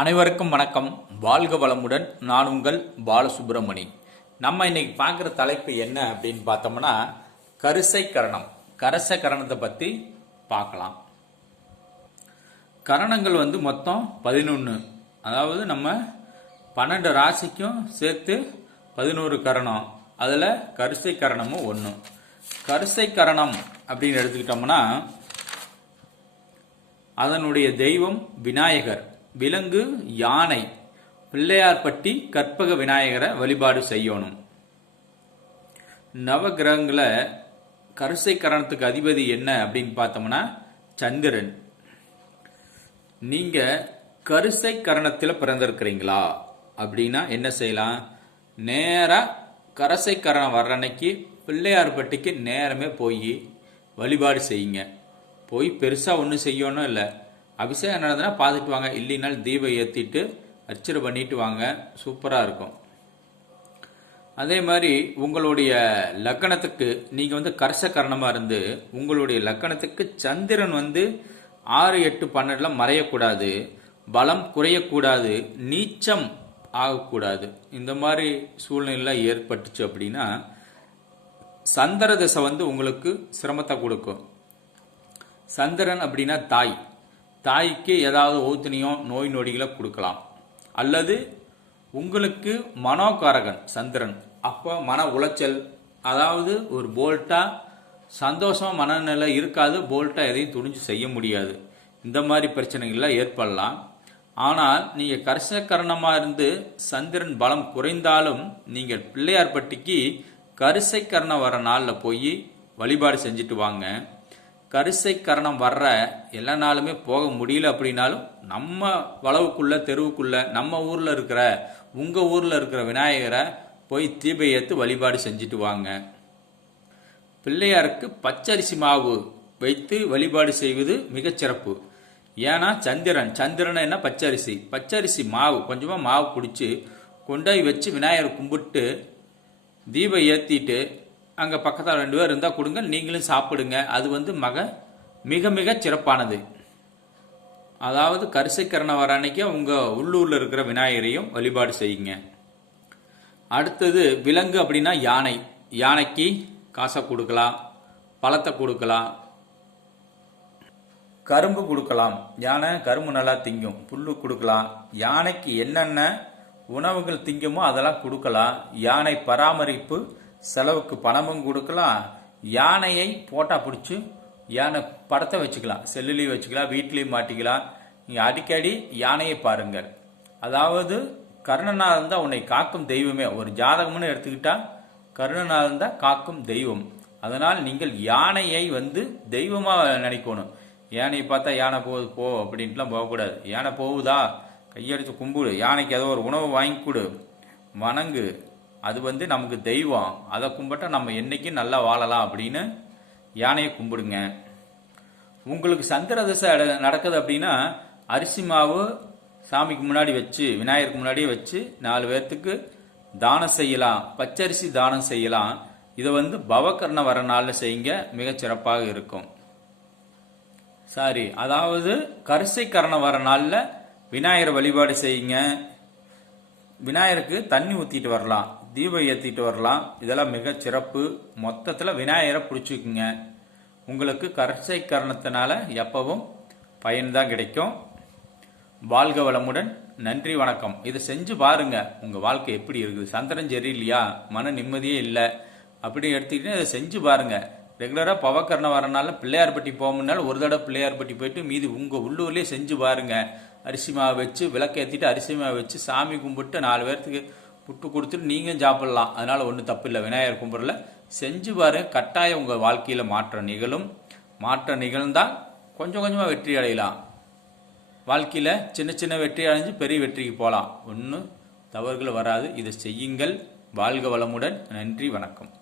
அனைவருக்கும் வணக்கம். வாழ்க வளமுடன். நான் உங்கள் பாலசுப்ரமணி. நம்ம இன்னைக்கு பார்க்குற தலைப்பு என்ன அப்படின்னு பார்த்தோம்னா கரிசை கரணம். கரிசை கரணத்தை பற்றி பார்க்கலாம். கரணங்கள் மொத்தம் 11. அதாவது நம்ம 12 ராசிக்கும் சேர்த்து 11 கரணம். அதில் கரிசை கரணமும் ஒன்று. கரிசை கரணம் அப்படின்னு எடுத்துக்கிட்டோம்னா அதனுடைய தெய்வம் விநாயகர். விலங்கு யானை. பிள்ளையார்பட்டி கற்பக விநாயகரை வழிபாடு செய்யணும். நவகிரகங்களை கரிசை கரணத்துக்கு அதிபதி என்ன அப்படின்னு பார்த்தோம்னா சந்திரன். நீங்க கரிசை கரணத்தில் பிறந்திருக்கிறீங்களா அப்படின்னா என்ன செய்யலாம்? நேரா கரிசை கரணம் வர்ற அன்னைக்கு பிள்ளையார்பட்டிக்கு நேரமே போய் வழிபாடு செய்யுங்க. போய் பெருசாக ஒன்றும் செய்யணும் இல்லை. அபிஷேகம் நடந்ததுன்னா பார்த்துட்டு வாங்க. இல்லைனாலும் தீபம் ஏற்றிட்டு அர்ச்சனை பண்ணிட்டு வாங்க. சூப்பராக இருக்கும். அதே மாதிரி உங்களுடைய லக்கணத்துக்கு நீங்கள் கரிசை கரணமாக இருந்து உங்களுடைய லக்கணத்துக்கு சந்திரன் 6, 8, 12 மறையக்கூடாது. பலம் குறையக்கூடாது. நீச்சம் ஆகக்கூடாது. இந்த மாதிரி சூழ்நிலை ஏற்பட்டுச்சு அப்படின்னா சந்திர திசை உங்களுக்கு சிரமத்தை கொடுக்கும். சந்திரன் அப்படின்னா தாய். தாய்க்கு ஏதாவது ஓத்துனியோ நோய் நொடிகளை கொடுக்கலாம். அல்லது உங்களுக்கு மனோகாரகன் சந்திரன். அப்போ மன உளைச்சல், அதாவது ஒரு போல்ட்டா சந்தோஷம் மனநிலை இருக்காது. போல்ட்டா எதையும் துணிஞ்சு செய்ய முடியாது. இந்த மாதிரி பிரச்சனைகள்லாம் ஏற்படலாம். ஆனால் நீங்கள் கரிசை கரணமாக இருந்து சந்திரன் பலம் குறைந்தாலும் நீங்கள் பிள்ளையார்பட்டிக்கு கரிசை கரணம் வர நாளில் போய் வழிபாடு செஞ்சுட்டு வாங்க. கரிசை கரணம் வர்ற எல்லா நாளுமே போக முடியல அப்படின்னாலும் நம்ம வளவுக்குள்ள தெருவுக்குள்ள நம்ம ஊரில் இருக்கிற உங்கள் ஊரில் இருக்கிற விநாயகரை போய் தீபை ஏற்று வழிபாடு செஞ்சுட்டு வாங்க. பிள்ளையாருக்கு பச்சரிசி மாவு வைத்து வழிபாடு செய்வது மிகச்சிறப்பு. ஏன்னா சந்திரன் என்ன பச்சரிசி மாவு கொஞ்சமாக மாவு பிடிச்சி கொண்டாய் வச்சு விநாயகரை கும்பிட்டு தீபம் ஏற்றிட்டு அங்கே பக்கத்தில் 2 பேர் இருந்தால் கொடுங்க. நீங்களும் சாப்பிடுங்க. அது மிக மிக சிறப்பானது. அதாவது கரிசை கரணம் வர அன்னைக்கு உங்கள் உள்ளூரில் இருக்கிற விநாயகரையும் வழிபாடு செய்யுங்க. அடுத்தது விலங்கு அப்படின்னா யானை. யானைக்கு காசை கொடுக்கலாம், பழத்தை கொடுக்கலாம், கரும்பு கொடுக்கலாம். யானை கரும்பு நல்லா திங்கும். புல்லு கொடுக்கலாம். யானைக்கு என்னென்ன உணவுகள் திங்குமோ அதெல்லாம் கொடுக்கலாம். யானை பராமரிப்பு செலவுக்கு பணமும் கொடுக்கலாம். யானையை போட்டா பிடிச்சி யானை படத்தை வச்சுக்கலாம். செல்லுலையும் வச்சுக்கலாம், வீட்லேயும் மாட்டிக்கலாம். நீங்கள் அடிக்கடி யானையை பாருங்கள். அதாவது கர்ணனாக தான் உன்னை காக்கும் தெய்வமே. ஒரு ஜாதகம்னு எடுத்துக்கிட்டா கர்ணனாக தான் காக்கும் தெய்வம். அதனால் நீங்கள் யானையை தெய்வமாக நினைக்கணும். யானையை பார்த்தா யானை போகுது போ அப்படின்ட்டுலாம் போகக்கூடாது. யானை போகுதா கையெடுத்து கும்பிடு. யானைக்கு ஏதோ ஒரு உணவு வாங்கி கொடு, வணங்கு. அது நமக்கு தெய்வம். அதை கும்பிட்டா நம்ம என்னைக்கும் நல்லா வாழலாம் அப்படின்னு யானையை கும்பிடுங்க. உங்களுக்கு சந்திர தசை நடக்குது அப்படின்னா அரிசி மாவு சாமிக்கு முன்னாடி வச்சு விநாயகருக்கு முன்னாடியே வச்சு 4 பேர்த்துக்கு தானம் செய்யலாம். பச்சரிசி தானம் செய்யலாம். இதை பவகரணம் வர நாளில் செய்யுங்க. மிகச்சிறப்பாக இருக்கும். அதாவது கரிசை கரணம் வர நாளில் விநாயகர் வழிபாடு செய்யுங்க. விநாயகருக்கு தண்ணி ஊற்றிட்டு வரலாம், தீபம் ஏற்றிட்டு வரலாம். இதெல்லாம் மிக சிறப்பு. மொத்தத்தில் விநாயகரை பிடிச்சிக்குங்க. உங்களுக்கு கரிசை கரணத்தினால எப்பவும் பயன்தான் கிடைக்கும். வாழ்க வளமுடன். நன்றி, வணக்கம். இதை செஞ்சு பாருங்க. உங்கள் வாழ்க்கை எப்படி இருக்குது? சந்திரன் சரியில்லையா, மன நிம்மதியே இல்லை அப்படின்னு எடுத்துக்கிட்டே இதை செஞ்சு பாருங்க. ரெகுலராக பவகரணம் வரனால பிள்ளையார்பட்டி போகணுன்னாலும் ஒரு தடவை பிள்ளையார்பட்டி போயிட்டு மீதி உங்கள் உள்ளூர்லேயே செஞ்சு பாருங்க. அரிசி மாவு வச்சு விளக்கேற்றிட்டு அரிசி மாவு வச்சு சாமி கும்பிட்டு 4 பேர்த்துக்கு புட்டு கொடுத்துட்டு நீங்கள் சாப்பிடலாம். அதனால் ஒன்றும் தப்பு இல்லை. விநாயகர் கும்பிடல செஞ்சு பாருங்க. கட்டாயம் உங்கள் வாழ்க்கையில் மாற்றம் நிகழும். மாற்றம் நிகழ்ந்தால் கொஞ்சம் கொஞ்சமாக வெற்றி அடையலாம். வாழ்க்கையில் சின்ன சின்ன வெற்றி அடைஞ்சு பெரிய வெற்றிக்கு போகலாம். ஒன்றும் தவறுகள் வராது. இதை செய்யுங்கள். வாழ்க வளமுடன். நன்றி, வணக்கம்.